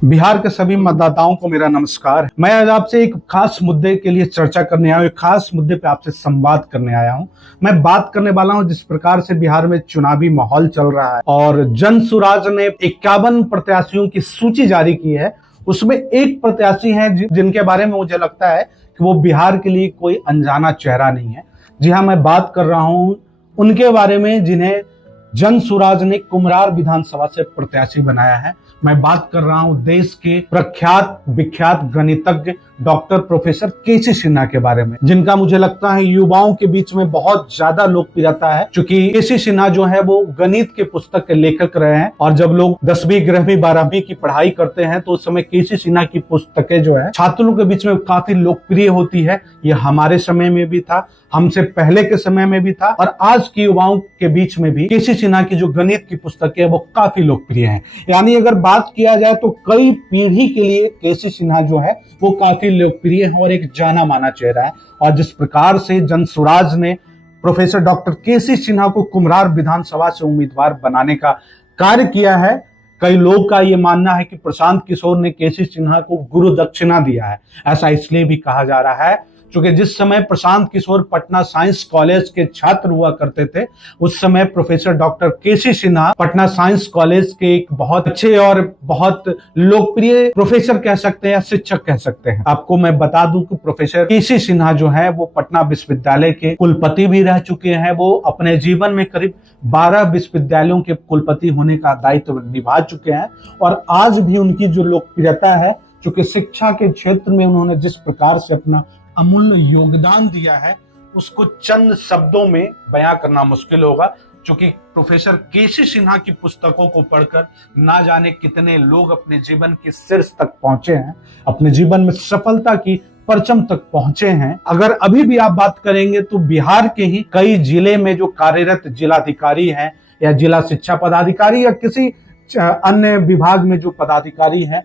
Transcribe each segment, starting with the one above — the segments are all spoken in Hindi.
बिहार के सभी मतदाताओं को मेरा नमस्कार। मैं आज आपसे एक खास मुद्दे के लिए चर्चा करने आया हूँ, एक खास मुद्दे पे आपसे संवाद करने आया हूँ। मैं बात करने वाला हूँ जिस प्रकार से बिहार में चुनावी माहौल चल रहा है और जन सुराज ने 51 प्रत्याशियों की सूची जारी की है। उसमें एक प्रत्याशी है जिनके बारे में मुझे लगता है कि वो बिहार के लिए कोई अनजाना चेहरा नहीं है। जी हाँ, मैं बात कर रहा हूँ उनके बारे में जिन्हें जन सुराज ने कुम्हरार विधानसभा से प्रत्याशी बनाया है। मैं बात कर रहा हूं देश के प्रख्यात विख्यात गणितज्ञ डॉक्टर प्रोफेसर केसी सिन्हा के बारे में, जिनका मुझे लगता है युवाओं के बीच में बहुत ज्यादा लोकप्रियता है। क्योंकि केसी सिन्हा जो है वो गणित के पुस्तक के लेखक रहे हैं और जब लोग 10वीं 11वीं 12वीं की पढ़ाई करते हैं तो उस समय केसी सिन्हा की पुस्तकें जो है छात्रों के बीच में काफी लोकप्रिय होती है। ये हमारे समय में भी था, हमसे पहले के समय में भी था और आज के युवाओं के बीच में भी केसी सिन्हा की जो गणित की पुस्तकें वो काफी लोकप्रिय हैं। यानी अगर बात किया जाए तो कई पीढ़ी के लिए केसी सिन्हा जो है वो काफी लोकप्रिय है और एक जाना माना चेहरा है। और जिस प्रकार से जन सुराज ने प्रोफेसर डॉक्टर केसी सिन्हा को कुम्हरार विधानसभा से उम्मीदवार बनाने का कार्य किया है, कई लोग का ये मानना है कि प्रशांत किशोर ने केसी सिन्हा को गुरु दक्षिणा दिया है। ऐसा इसलिए भी कहा जा रहा है क्योंकि जिस समय प्रशांत किशोर पटना साइंस कॉलेज के छात्र हुआ करते थे उस समय प्रोफेसर डॉक्टर केसी सिन्हा पटना साइंस कॉलेज के एक बहुत अच्छे और बहुत लोकप्रिय प्रोफेसर कह सकते हैं या शिक्षक कह सकते हैं। आपको मैं बता दूं कि प्रोफेसर केसी सिन्हा जो है वो पटना विश्वविद्यालय के कुलपति भी रह चुके हैं। वो अपने जीवन में करीब 12 विश्वविद्यालयों के कुलपति होने का दायित्व निभा चुके हैं और आज भी उनकी जो लोकप्रियता है, चूंकि शिक्षा के क्षेत्र में उन्होंने जिस प्रकार से अपना अमूल्य योगदान दिया है उसको चंद शब्दों में बयां करना मुश्किल होगा। क्योंकि प्रोफेसर केसी सिन्हा की पुस्तकों को पढ़कर ना जाने कितने लोग अपने जीवन के शीर्ष तक पहुंचे हैं, अपने जीवन में सफलता की परचम तक पहुंचे हैं। अगर अभी भी आप बात करेंगे तो बिहार के ही कई जिले में जो कार्यरत जिलाधिकारी हैं या जिला शिक्षा पदाधिकारी या किसी अन्य विभाग में जो पदाधिकारी हैं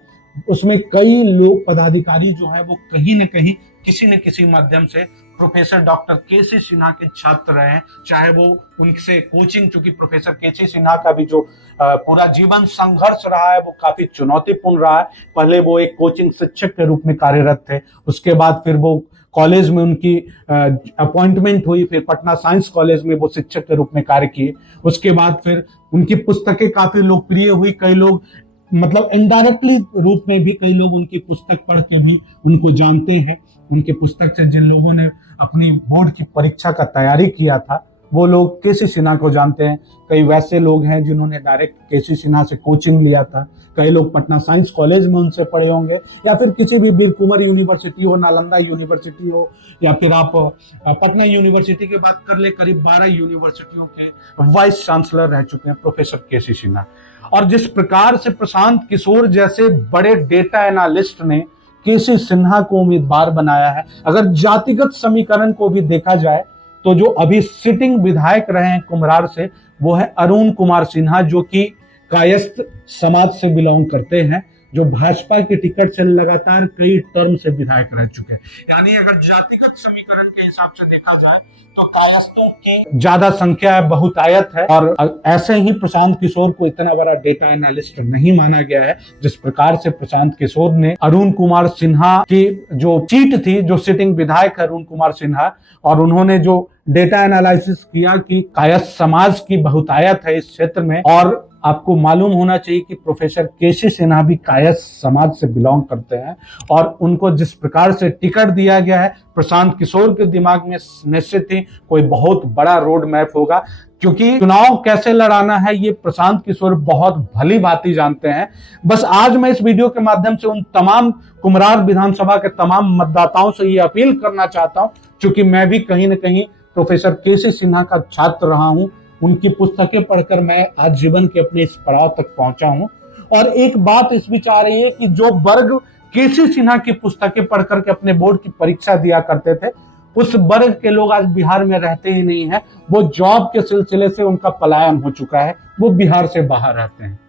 उसमें कई लोग पदाधिकारी जो है वो कहीं न कहीं किसी न किसी माध्यम से प्रोफेसर डॉक्टर केसी सिन्हा के छात्र रहे हैं, चाहे वो उनसे कोचिंग, चूंकि प्रोफेसर केसी सिन्हा का भी जो पूरा जीवन संघर्ष रहा है वो काफी चुनौतीपूर्ण रहा है। पहले वो एक कोचिंग शिक्षक के रूप में कार्यरत थे, उसके बाद फिर वो कॉलेज में उनकी अपॉइंटमेंट हुई, फिर पटना साइंस कॉलेज में वो शिक्षक के रूप में कार्य किए। उसके बाद फिर उनकी पुस्तकें काफी लोकप्रिय हुई, कई लोग मतलब इनडायरेक्टली रूप में भी कई लोग उनकी पुस्तक पढ़ के भी उनको जानते हैं। उनके पुस्तक से जिन लोगों ने अपनी बोर्ड की परीक्षा का तैयारी किया था वो लोग केसी सिन्हा को जानते हैं। कई वैसे लोग हैं जिन्होंने डायरेक्ट केसी सिन्हा से कोचिंग लिया था, कई लोग पटना साइंस कॉलेज में उनसे पढ़े होंगे या फिर किसी भी वीर कुंवर यूनिवर्सिटी हो, नालंदा यूनिवर्सिटी हो या फिर आप पटना यूनिवर्सिटी की बात कर ले, करीब 12 यूनिवर्सिटियों के वाइस चांसलर रह चुके हैं प्रोफेसर केसी सिन्हा। और जिस प्रकार से प्रशांत किशोर जैसे बड़े डेटा एनालिस्ट ने केसी सिन्हा को उम्मीदवार बनाया है, अगर जातिगत समीकरण को भी देखा जाए तो जो अभी सिटिंग विधायक रहे हैं कुम्हरार से वो है अरुण कुमार सिन्हा, जो कि कायस्थ समाज से बिलोंग करते हैं, जो भाजपा के टिकट से लगातार कई टर्म से विधायक रह चुके हैं। यानी अगर जातिगत समीकरण के हिसाब से देखा जाए तो कायस्थों की ज्यादा संख्या है, बहुतायत है। और ऐसे ही प्रशांत किशोर को इतना बड़ा डेटा एनालिस्ट नहीं माना गया है जिस प्रकार से प्रशांत किशोर ने अरुण कुमार सिन्हा की जो सीट थी, जो सिटिंग विधायक है अरुण कुमार सिन्हा, और उन्होंने जो डेटा एनालिसिस किया कि कायस्थ समाज की बहुतायत है इस क्षेत्र में। और आपको मालूम होना चाहिए कि प्रोफेसर केसी सिन्हा भी कायस्थ समाज से बिलोंग करते हैं और उनको जिस प्रकार से टिकट दिया गया है प्रशांत किशोर के दिमाग में निश्चित ही कोई बहुत बड़ा रोड मैप होगा। क्योंकि चुनाव कैसे लड़ाना है ये प्रशांत किशोर बहुत भली भांति जानते हैं। बस आज मैं इस वीडियो के माध्यम से उन तमाम कुम्हरार विधानसभा के तमाम मतदाताओं से ये अपील करना चाहता हूं, क्योंकि मैं भी कहीं न कहीं प्रोफेसर केसी सिन्हा का छात्र रहा हूं, उनकी पुस्तकें पढ़कर मैं आज जीवन के अपने इस पड़ाव तक पहुंचा हूं। और एक बात इस बीच आ रही है कि जो वर्ग केसी सिन्हा की पुस्तकें पढ़कर के अपने बोर्ड की परीक्षा दिया करते थे उस वर्ग के लोग आज बिहार में रहते ही नहीं है। वो जॉब के सिलसिले से उनका पलायन हो चुका है, वो बिहार से बाहर रहते हैं।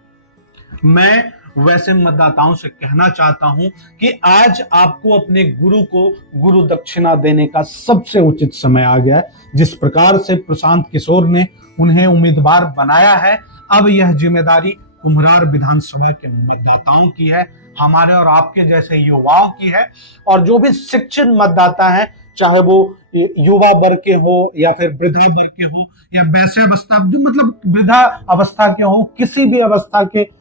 मैं वैसे मतदाताओं से कहना चाहता हूं कि आज आपको अपने गुरु को गुरु दक्षिणा देने का सबसे उचित समय आ गया है। जिस प्रकार से प्रशांत किशोर ने उन्हें उम्मीदवार बनाया है, अब यह जिम्मेदारी कुम्हरार विधानसभा के मतदाताओं की है, हमारे और आपके जैसे युवाओं की है। और जो भी शिक्षित मतदाता है, चाहे वो युवा वर्ग के हो या फिर वृद्धा वर्ग के हो या वैसे अवस्था, जो मतलब वृद्धा अवस्था के हो, किसी भी अवस्था के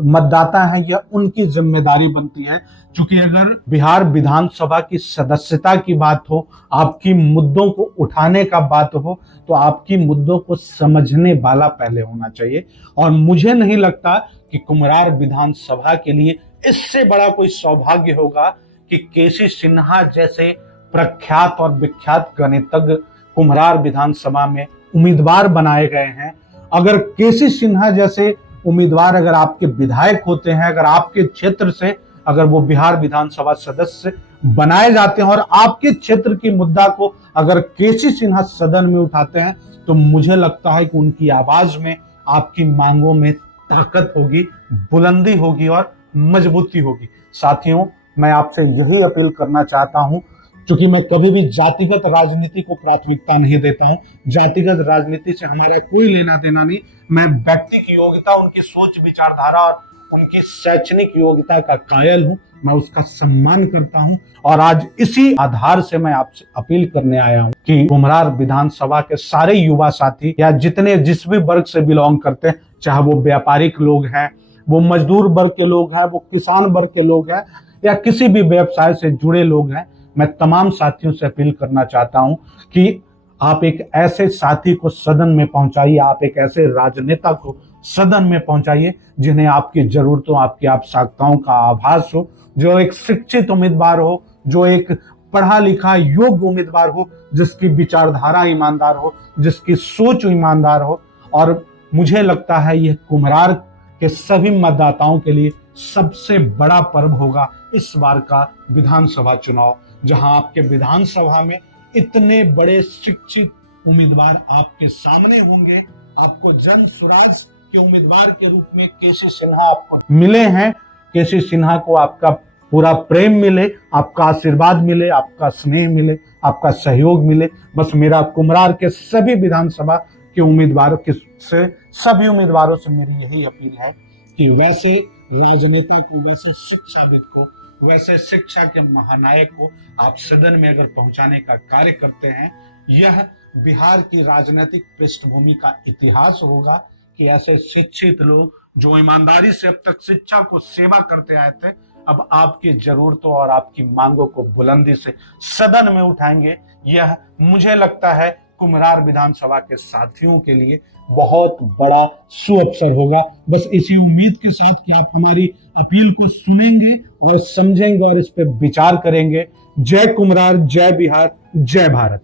मतदाता है, यह उनकी जिम्मेदारी बनती है। क्योंकि अगर बिहार विधानसभा की सदस्यता की बात हो, आपकी मुद्दों को उठाने का बात हो, तो आपकी मुद्दों को समझने वाला पहले होना चाहिए। और मुझे नहीं लगता कि कुम्हरार विधानसभा के लिए इससे बड़ा कोई सौभाग्य होगा कि केसी सिन्हा जैसे प्रख्यात और विख्यात गणितज्ञ कुम्हरार विधानसभा में उम्मीदवार बनाए गए हैं। अगर केसी सिन्हा जैसे उम्मीदवार अगर आपके विधायक होते हैं, अगर आपके क्षेत्र से अगर वो बिहार विधानसभा सदस्य बनाए जाते हैं और आपके क्षेत्र की मुद्दा को अगर केसी सिन्हा सदन में उठाते हैं, तो मुझे लगता है कि उनकी आवाज में, आपकी मांगों में ताकत होगी, बुलंदी होगी और मजबूती होगी। साथियों, मैं आपसे यही अपील करना चाहता हूं, क्योंकि मैं कभी भी जातिगत राजनीति को प्राथमिकता नहीं देता हूं। जातिगत राजनीति से हमारा कोई लेना देना नहीं। मैं व्यक्ति की योग्यता, उनकी सोच विचारधारा और उनकी शैक्षणिक योग्यता का कायल हूं, मैं उसका सम्मान करता हूं। और आज इसी आधार से मैं आपसे अपील करने आया हूं कि कुम्हरार विधानसभा के सारे युवा साथी या जितने जिस भी वर्ग से बिलोंग करते हैं, चाहे वो व्यापारिक लोग हैं, वो मजदूर वर्ग के लोग हैं, वो किसान वर्ग के लोग हैं, या किसी भी व्यवसाय से जुड़े लोग हैं, मैं तमाम साथियों से अपील करना चाहता हूं कि आप एक ऐसे साथी को सदन में पहुंचाइए, आप एक ऐसे राजनेता को सदन में पहुंचाइए जिन्हें आपकी जरूरतों, आपकी आवश्यकताओं का आभास हो, जो एक शिक्षित उम्मीदवार हो, जो एक पढ़ा लिखा योग्य उम्मीदवार हो, जिसकी विचारधारा ईमानदार हो, जिसकी सोच ईमानदार हो। और मुझे लगता है यह कुम्हरार के सभी मतदाताओं के लिए सबसे बड़ा पर्व होगा इस बार का विधानसभा चुनाव, जहां आपके विधानसभा में इतने बड़े शिक्षित उम्मीदवार आपके सामने होंगे। आपको जन स्वराज के उम्मीदवार के रूप में केसी सिन्हा आपको मिले हैं। केसी सिन्हा को आपका पूरा प्रेम मिले, आपका आशीर्वाद मिले, आपका स्नेह मिले, आपका सहयोग मिले। बस मेरा कुम्हरार के सभी विधानसभा के उम्मीदवारों से, सभी उम्मीदवारों से मेरी यही अपील है कि वैसे राजनेता को, वैसे शिक्षाविद को, वैसे शिक्षा के महानायक को आप सदन में अगर पहुंचाने का कार्य करते हैं, यह बिहार की राजनीतिक पृष्ठभूमि का इतिहास होगा कि ऐसे शिक्षित लोग जो ईमानदारी से अब तक शिक्षा को सेवा करते आए थे, अब आपकी जरूरतों और आपकी मांगों को बुलंदी से सदन में उठाएंगे। यह मुझे लगता है कुम्हरार विधानसभा के साथियों के लिए बहुत बड़ा सुअवसर होगा। बस इसी उम्मीद के साथ कि आप हमारी अपील को सुनेंगे और समझेंगे और इस पर विचार करेंगे। जय कुम्हरार, जय बिहार, जय भारत।